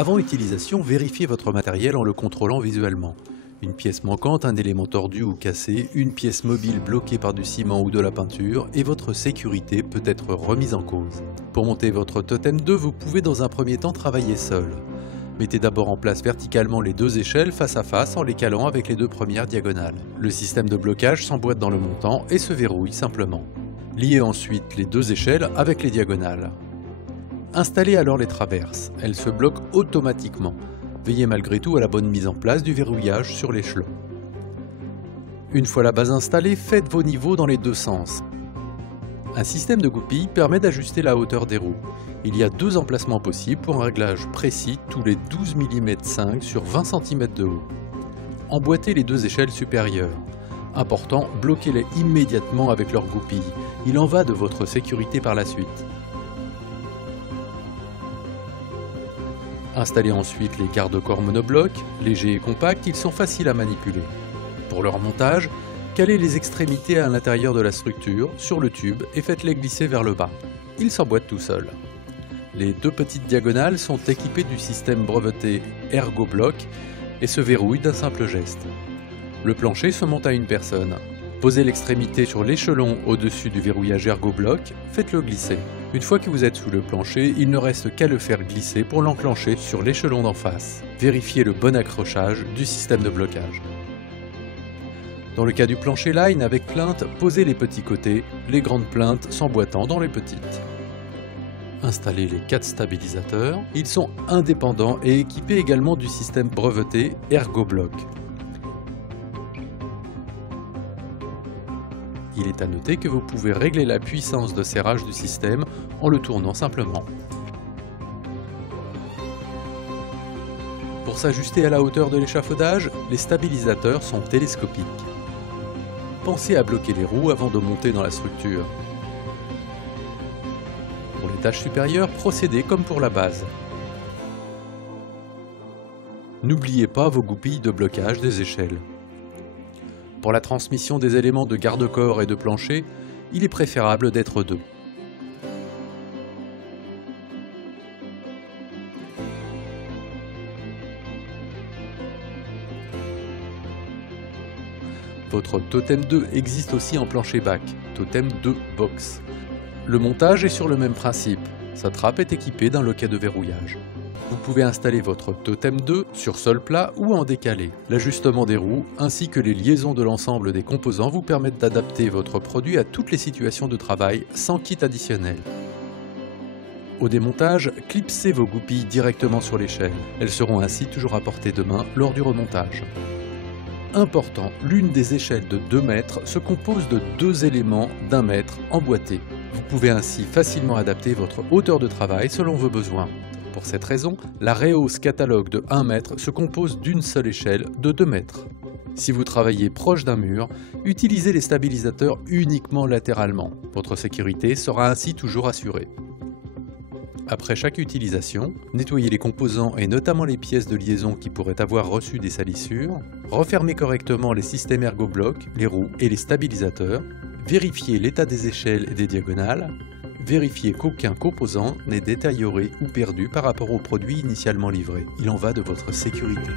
Avant utilisation, vérifiez votre matériel en le contrôlant visuellement. Une pièce manquante, un élément tordu ou cassé, une pièce mobile bloquée par du ciment ou de la peinture et votre sécurité peut être remise en cause. Pour monter votre totem 2, vous pouvez dans un premier temps travailler seul. Mettez d'abord en place verticalement les deux échelles face à face en les calant avec les deux premières diagonales. Le système de blocage s'emboîte dans le montant et se verrouille simplement. Liez ensuite les deux échelles avec les diagonales. Installez alors les traverses, elles se bloquent automatiquement. Veillez malgré tout à la bonne mise en place du verrouillage sur l'échelon. Une fois la base installée, faites vos niveaux dans les deux sens. Un système de goupilles permet d'ajuster la hauteur des roues. Il y a deux emplacements possibles pour un réglage précis tous les 12 mm 5 sur 20 cm de haut. Emboîtez les deux échelles supérieures. Important, bloquez-les immédiatement avec leurs goupilles. Il en va de votre sécurité par la suite. Installez ensuite les garde-corps monoblocs, légers et compacts, ils sont faciles à manipuler. Pour leur montage, calez les extrémités à l'intérieur de la structure, sur le tube et faites-les glisser vers le bas. Ils s'emboîtent tout seuls. Les deux petites diagonales sont équipées du système breveté ErgoBlock et se verrouillent d'un simple geste. Le plancher se monte à une personne. Posez l'extrémité sur l'échelon au-dessus du verrouillage ErgoBlock, faites-le glisser. Une fois que vous êtes sous le plancher, il ne reste qu'à le faire glisser pour l'enclencher sur l'échelon d'en face. Vérifiez le bon accrochage du système de blocage. Dans le cas du plancher line avec plainte, posez les petits côtés, les grandes plaintes s'emboîtant dans les petites. Installez les 4 stabilisateurs. Ils sont indépendants et équipés également du système breveté ErgoBlock. Il est à noter que vous pouvez régler la puissance de serrage du système en le tournant simplement. Pour s'ajuster à la hauteur de l'échafaudage, les stabilisateurs sont télescopiques. Pensez à bloquer les roues avant de monter dans la structure. Pour les tâches supérieures, procédez comme pour la base. N'oubliez pas vos goupilles de blocage des échelles. Pour la transmission des éléments de garde-corps et de plancher, il est préférable d'être deux. Votre Totem 2 existe aussi en plancher bac, Totem 2 Box. Le montage est sur le même principe, sa trappe est équipée d'un loquet de verrouillage. Vous pouvez installer votre Totem 2 sur sol plat ou en décalé. L'ajustement des roues ainsi que les liaisons de l'ensemble des composants vous permettent d'adapter votre produit à toutes les situations de travail sans kit additionnel. Au démontage, clipsez vos goupilles directement sur l'échelle. Elles seront ainsi toujours à portée de main lors du remontage. Important, l'une des échelles de 2 mètres se compose de 2 éléments d'1 mètre emboîtés. Vous pouvez ainsi facilement adapter votre hauteur de travail selon vos besoins. Pour cette raison, la rehausse catalogue de 1 mètre se compose d'une seule échelle de 2 mètres. Si vous travaillez proche d'un mur, utilisez les stabilisateurs uniquement latéralement. Votre sécurité sera ainsi toujours assurée. Après chaque utilisation, nettoyez les composants et notamment les pièces de liaison qui pourraient avoir reçu des salissures, refermez correctement les systèmes ErgoBlock, les roues et les stabilisateurs, vérifiez l'état des échelles et des diagonales, vérifiez qu'aucun composant n'est détérioré ou perdu par rapport au produit initialement livré. Il en va de votre sécurité.